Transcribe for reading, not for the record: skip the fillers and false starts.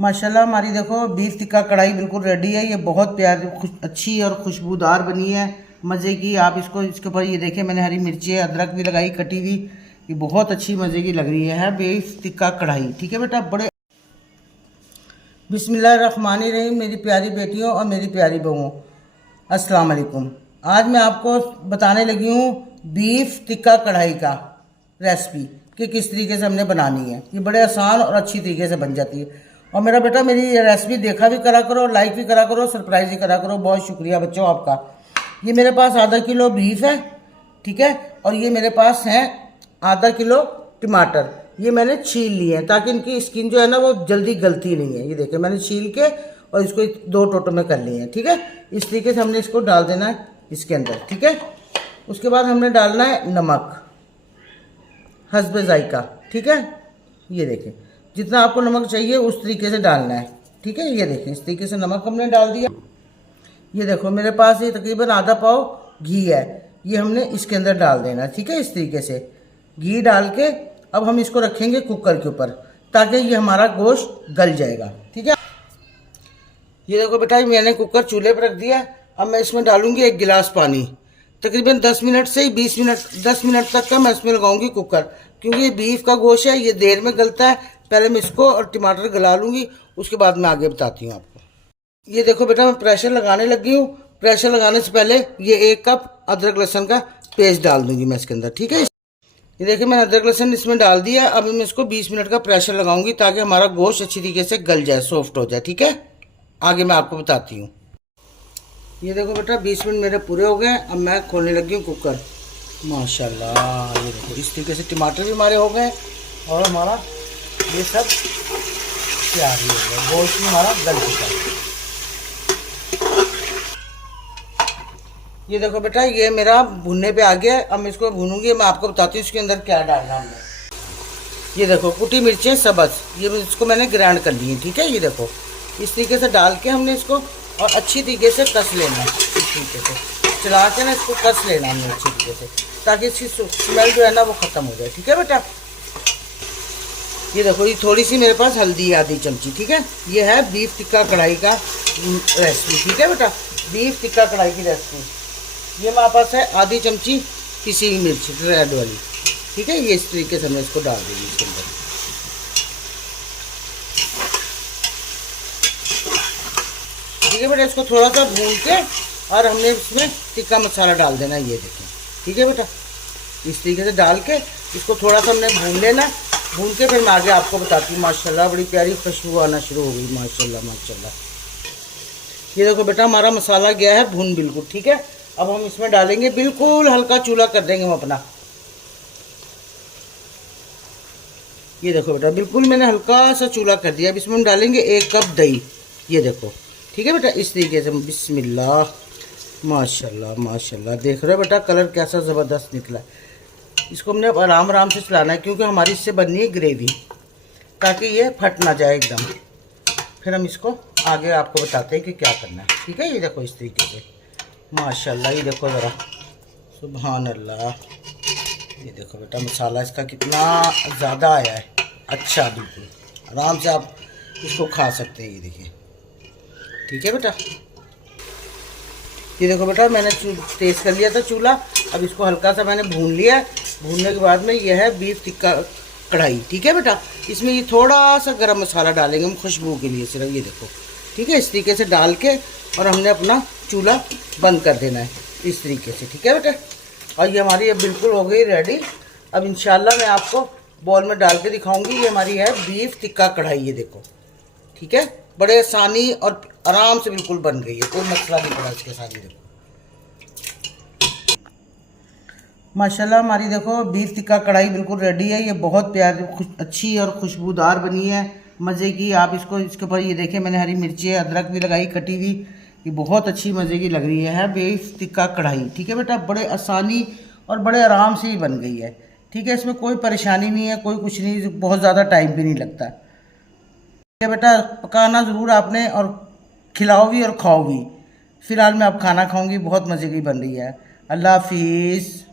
माशाल्लाह हमारी देखो बीफ टिक्का कढ़ाई बिल्कुल रेडी है। ये बहुत प्यारी अच्छी और खुशबूदार बनी है, मज़े की। आप इसके ऊपर ये देखें, मैंने हरी मिर्ची अदरक भी लगाई कटी हुई। ये बहुत अच्छी मज़े की लग रही है बीफ टिक्का कढ़ाई। ठीक है बेटा, बड़े बिस्मिल्लाहिर्रहमानिर्रहीम। मेरी प्यारी बेटियों और मेरी प्यारी बहुओं, अस्सलाम वालेकुम। आज मैं आपको बताने लगी हूँ बीफ टिक्का कढ़ाई का रेसिपी कि किस तरीके से हमने बनानी है। ये बड़े आसान और अच्छी तरीके से बन जाती है। और मेरा बेटा मेरी ये रेसिपी देखा भी करा करो, लाइक भी करा करो, सरप्राइज भी करा करो। बहुत शुक्रिया बच्चों आपका। ये मेरे पास आधा किलो बीफ है, ठीक है। और ये मेरे पास है आधा किलो टमाटर। ये मैंने छील लिए हैं ताकि इनकी स्किन जो है ना वो जल्दी गलती नहीं है। ये देखिए मैंने छील के और इसको दो टोटों में कर लिए हैं, ठीक है। इस तरीके से हमने इसको डाल देना है इसके अंदर, ठीक है। उसके बाद हमने डालना है नमक हस्बे जायका, ठीक है। ये देखें जितना आपको नमक चाहिए उस तरीके से डालना है, ठीक है। ये देखें इस तरीके से नमक हमने डाल दिया। ये देखो मेरे पास ये तकरीबन आधा पाव घी है, ये हमने इसके अंदर डाल देना, ठीक है। इस तरीके से घी डाल के अब हम इसको रखेंगे कुकर के ऊपर ताकि ये हमारा गोश्त गल जाएगा, ठीक है। ये देखो बेटा मैंने कुकर चूल्हे पर रख दिया। अब मैं इसमें डालूंगी 1 गिलास पानी। तकरीबन 10 मिनट से 20 मिनट 10 मिनट तक का मैं इसमें लगाऊंगी कुकर, क्योंकि ये बीफ का गोश्त है, ये देर में गलता है। पहले मैं इसको और टमाटर गला लूँगी, उसके बाद मैं आगे बताती हूँ आपको। ये देखो बेटा मैं प्रेशर लगाने लगी हूँ। प्रेशर लगाने से पहले ये 1 कप अदरक लहसुन का पेस्ट डाल दूँगी मैं इसके अंदर, ठीक है। ये देखिए मैंने अदरक लहसुन इसमें डाल दिया। अब मैं इसको 20 मिनट का प्रेशर लगाऊंगी ताकि हमारा गोश्त अच्छी तरीके से गल जाए, सॉफ्ट हो जाए, ठीक है। आगे मैं आपको बताती हूँ। ये देखो बेटा 20 मिनट मेरे पूरे हो गए। अब मैं खोलने लगी हूँ कुकर। माशाल्लाह ये देखो इस तरीके से टमाटर भी हमारे हो गए और हमारा ये सब तैयार हो गया, गोश्त भी हमारा गल चुका है। ये देखो बेटा ये मेरा भुनने पे आ गया। अब मैं इसको भूनूंगी। मैं आपको बताती हूँ इसके अंदर क्या डालना हमने। ये देखो कुटी मिर्चें सबज, ये इसको मैंने ग्राइंड कर ली है, ठीक है। ये देखो इस तरीके से डाल के हमने इसको और अच्छी तरीके से कस लेना है। इस तरीके से चला के ना इसको कस लेना हमने अच्छी तरीके से, ताकि इसकी स्मेल जो है ना वो ख़त्म हो जाए, ठीक है बेटा। ये देखो ये थोड़ी सी मेरे पास हल्दी है, आधी चमची, ठीक है। ये है बीफ टिक्का कढ़ाई का रेसिपी, ठीक है बेटा। बीफ टिक्का कढ़ाई की रेसिपी। ये मेरे पास है आधी चमची पिसी हुई मिर्च रेड वाली, ठीक है। ये इस तरीके से मैं इसको डाल दूँगी इसके अंदर, ठीक है बेटा। इसको थोड़ा सा भून के और हमने इसमें टिक्का मसाला डाल देना, ये देखें, ठीक है बेटा। इस तरीके से डाल के इसको थोड़ा सा हमने भून लेना। भून के फिर मैं आगे आपको बताती हूँ। माशाल्लाह बड़ी प्यारी खुशबू आना शुरू हो गई, माशाल्लाह माशाल्लाह। ये देखो बेटा हमारा मसाला गया है भून बिल्कुल, ठीक है। अब हम इसमें डालेंगे, बिल्कुल हल्का चूल्हा कर देंगे हम अपना। ये देखो बेटा बिल्कुल मैंने हल्का सा चूल्हा कर दिया। अब इसमें हम डालेंगे 1 कप दही, ये देखो, ठीक है बेटा। इस तरीके से बिस्मिल्लाह, माशाल्लाह माशाल्लाह। देख रहे हो बेटा कलर कैसा ज़बरदस्त निकला। इसको हमने आराम आराम से चलाना है, क्योंकि हमारी इससे बननी है ग्रेवी, ताकि ये फट ना जाए एकदम। फिर हम इसको आगे आपको बताते हैं कि क्या करना है, ठीक है। ये देखो इस तरीके से माशाल्लाह। ये देखो ज़रा, सुभान अल्लाह। ये देखो बेटा मसाला इसका कितना ज़्यादा आया है, अच्छा बिल्कुल आराम से आप इसको खा सकते हैं। ये देखिए, ठीक है बेटा। ये देखो बेटा मैंने तेज़ कर लिया था चूल्हा। अब इसको हल्का सा मैंने भून लिया है। भूनने के बाद में यह है बीफ टिक्का कढ़ाई, ठीक है बेटा। इसमें ये थोड़ा सा गरम मसाला डालेंगे हम खुशबू के लिए सिर्फ, ये देखो, ठीक है। इस तरीके से डाल के और हमने अपना चूल्हा बंद कर देना है इस तरीके से, ठीक है बेटा। और ये हमारी अब बिल्कुल हो गई रेडी। अब इंशाल्लाह मैं आपको बॉल में डाल के दिखाऊंगी। ये हमारी है बीफ टिक्का कढ़ाई, ये देखो, ठीक है। बड़े आसानी और आराम से बिल्कुल बन गई है, कोई मसला नहीं पड़ा इसके साथ। ये देखो माशाल्लाह हमारी देखो बीफ टिक्का कढ़ाई बिल्कुल रेडी है। ये बहुत प्यारी अच्छी और खुशबूदार बनी है, मज़े की। आप इसको इसके ऊपर ये देखें मैंने हरी मिर्ची अदरक भी लगाई कटी हुई। ये बहुत अच्छी मज़े की लग रही है बीफ टिक्का कढ़ाई, ठीक है बेटा। बड़े आसानी और बड़े आराम से ही बन गई है, ठीक है। इसमें कोई परेशानी नहीं है, कोई कुछ नहीं, बहुत ज़्यादा टाइम भी नहीं लगता। ये बेटा पकाना ज़रूर आपने, और खिलाओ भी और खाओ भी। फ़िलहाल मैं अब खाना खाऊंगी। बहुत मज़े की बन रही है। अल्लाह हाफिज़।